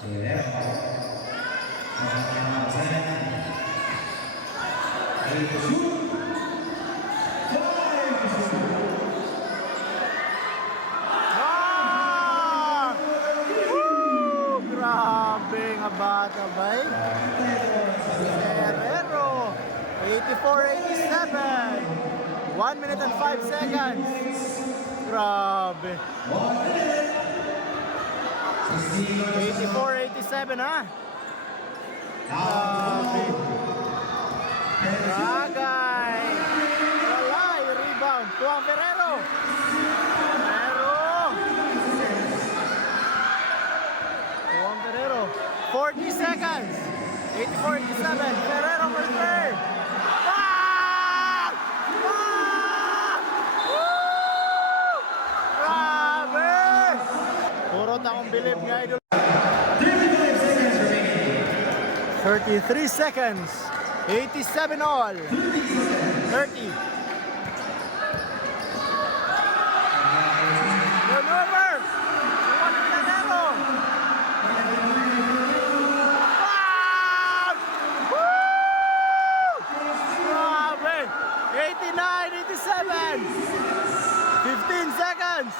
Grabe nga bata bay. Ferrero 84-87. 1 minute and 5 seconds. Grabe. 84-87 ha. Grabe. Ragay. Walay. Rebound. Juan Ferrero. Juan Ferrero. 40 seconds. 84-87. Ferrero for third. Akong bilib nga idol. 33 seconds. 87 all. 30. Turnover. Juan Ferrero. Grabe. 89-87. 15 seconds.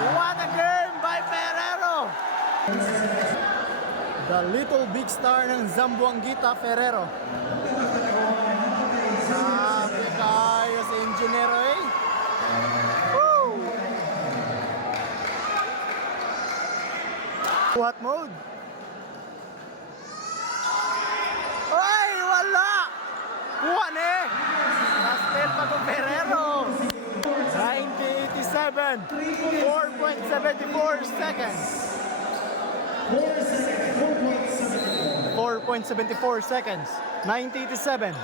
What a game by Ferrero! The little big star ng Zamboanguita, Ferrero. Sabi kayo sa engineer eh. Woo! What mode? Ay, wala! Juan eh! Nastel pa kong Ferrero! 90-87, 4.74 seconds. 4.74 seconds. 90-87.